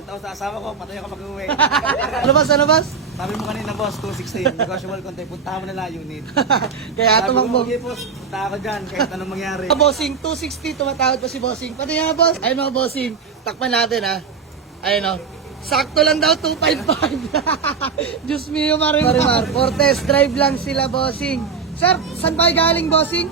Ito sa asawa ko, patay ako pag-uwi. Ano boss? Sabi mo kanina boss, 216, negotiable konti, puntahan mo na lang unit. Kaya Sabi tumakbo. mo, okay boss, punta ako dyan, kahit anong mangyari. Bossing, 260, tumatawad pa si Bossing. Pati nga boss. Ayun mga Bossing, takpan natin ha. Ayun o. Sakto lang daw, 255. Diyos mio, Marimar. For test drive lang sila, Bossing. Sir, saan ba galing, Bossing?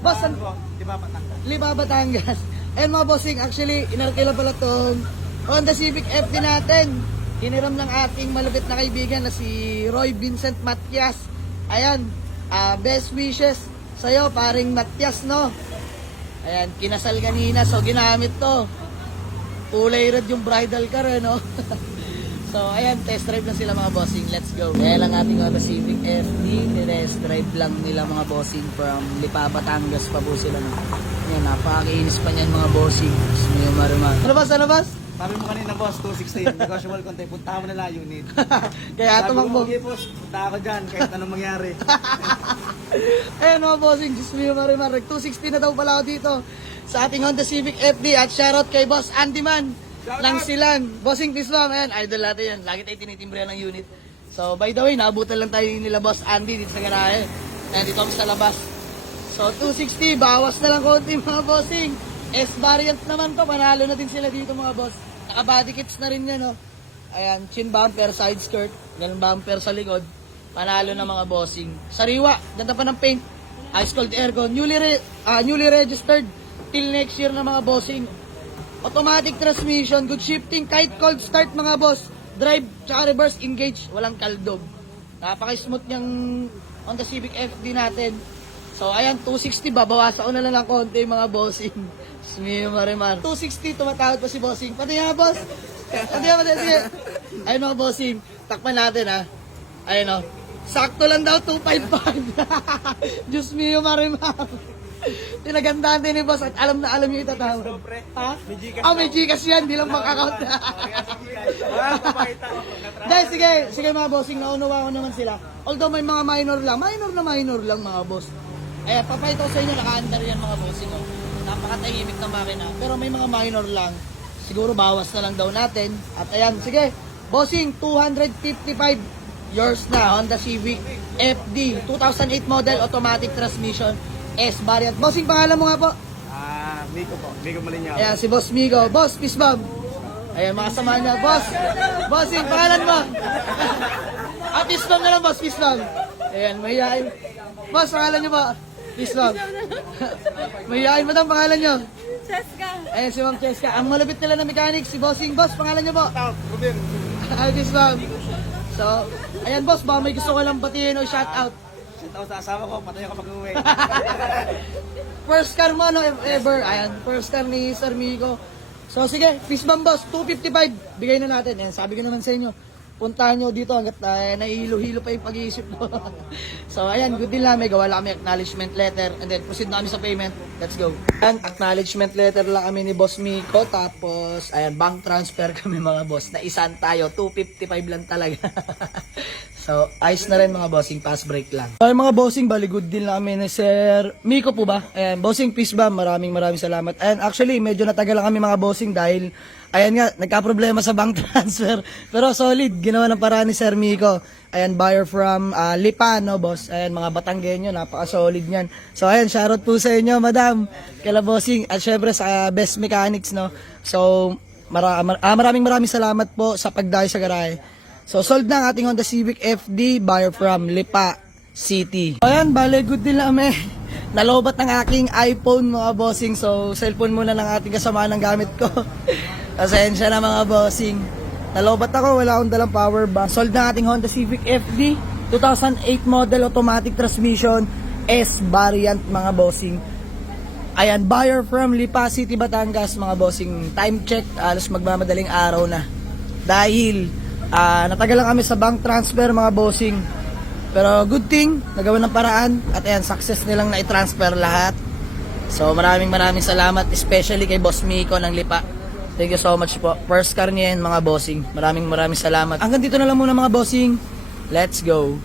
Boss, saan? Di ba patanggal? Liba, Batangas. Ayun mga Bossing, actually, inarkila pala tong Honda Civic FD natin. Hiniram ng ating malupit na kaibigan na si Roy Vincent Matias. Ayan, best wishes sa'yo, paring Matias, no? Ayan, kinasal kanina, so ginamit to. Kulay red yung bridal car, no? So, ayan, test drive lang sila mga Bossing. Let's go. Kaya lang ating Honda Civic FD, test drive lang nila mga Bossing from Lipa, Batangas pa po sila, no? Ayan, napakakinis pa niyan mga Bossing. May Marimar. Ano boss? Sabi mo kanina boss, 216, negotiable konti, puntahan mo na lang unit. Kaya Sabi mo, tumakbo. okay boss, punta ako dyan, kahit anong mangyari. Ayan mga Bossing, Diyos mio Marimar. 260 na daw pala ako dito sa ating Honda Civic FD at shoutout kay Boss Andy Man ng Silan. Bossing, please ma'am. Ayan, idol natin yan. Lagi tayo tinitimbre ng unit. So, by the way, naabutan lang tayo nila Boss Andy dito sa garahe. Ayan, dito kami sa labas. So, 260, bawas na lang konti mga Bossing. S-variant naman to, panalo na din sila dito mga boss. Naka-body kits na rin yan, no? Ayan, chin bumper, side skirt, ganun bumper sa likod. Panalo na mga Bossing. Sariwa, ganda pa ng paint. Ice cold aircon, newly registered till next year na mga Bossing. Automatic transmission, good shifting, kahit cold start mga boss. Drive, tsaka reverse engage, walang kaldog. Napaka-smooth niyang Honda Civic FD natin. So ayan, 260, babawasan ko na lang ng konti mga Bossing. Smio Marimar. 260, tumatawad pa si Bossing. Pati nga boss. Pati nga sige. Ayun mga Bossing, takpan natin ha. Ayun o. Sakto lang daw, 255. Diyos mio Marimar. Tinagandaan din ni boss at alam na alam yung itatawag. Ha? May Gcash yan, di lang bank-account. Dahil sige mga Bossing, naunawa ko naman sila. Although may mga minor lang mga boss. Ayan, papayito ko sa inyo, naka-under yan mga Bossing. Oh. Napakatahimik na makina. Pero may mga minor lang. Siguro bawas na lang daw natin. At ayan, sige. Bossing, 255 yours na. Honda Civic FD. 2008 model, automatic transmission. S-variant. Bossing, pangalan mo nga po? Miko po, Miko Malinyaw. Ayan, si Boss Migo. Boss, peace bomb. Ayan, mga sama niya. Boss, Bossing, pangalan mo? Peace bomb na lang, boss. Peace bomb. Ayan, mahihain. Boss, pangalan niyo ba? Peace bomb. Mahihain mo ang pangalan niyo? Cheska. Ayan, si Ma'am Cheska. Ang malapit nila na mechanic, si Bossing. Boss, pangalan niyo po? Ay, peace bomb. So, ayan boss, baka may gusto ko lang batiin o shout out. Ito sa asawa ko, patay ako pag-uwi. First car mo, no, if ever. Ayan, first car ni Sir Migo. So, sige, peace bomb boss, 255. Bigay na natin. Ayan, sabi ko naman sa inyo, puntahan nyo dito hanggat nahihilo-hilo pa yung pag-iisip mo. So, ayan, good din lang. May gawa lang kami acknowledgement letter. And then, proceed na kami sa payment. Let's go. Ayan, acknowledgement letter lang kami ni Boss Miko. Tapos, ayan, bank transfer kami mga boss. Naisan tayo. 255 lang talaga. So, ayos na rin mga Bossing. Pass break lang. Ay mga Bossing, bali good din lang kami ni Sir Miko po ba? Ayan, Bossing, peace ba? Maraming salamat. And actually, medyo natagal lang kami mga Bossing dahil ayan nga, nagka-problema sa bank transfer. Pero solid, ginawa ng paraan ni Sir Miko. Ayan, buyer from Lipa, no, boss? Ayan, mga Batanggenyo, napaka-solid niyan. So, ayan, shoutout po sa inyo, madam. Kaila Bossing. At syempre sa Best Mechanics, no? So, maraming salamat po sa pagdayo sa garahe. So, sold na ang ating Honda Civic FD, buyer from Lipa City. Ayan, bale, good din lang kami. Nalobat ng aking iPhone, mga Bossing. So, cellphone muna ng ating kasama ng gamit ko. Pasensya na mga Bossing. Nalobat ako, wala akong dalang power bank. Sold na ating Honda Civic FD, 2008 model, automatic transmission, S-variant mga Bossing. Ayan, buyer from Lipa City, Batangas mga Bossing. Time check, alas magmamadaling araw na. Dahil natagal lang kami sa bank transfer mga Bossing. Pero good thing, nagawa ng paraan. At ayan, success nilang na-transfer lahat. So maraming salamat, especially kay Boss Miko ng Lipa. Thank you so much po. First car niya yan mga Bossing. Maraming salamat. Hanggang dito na lang muna mga Bossing. Let's go.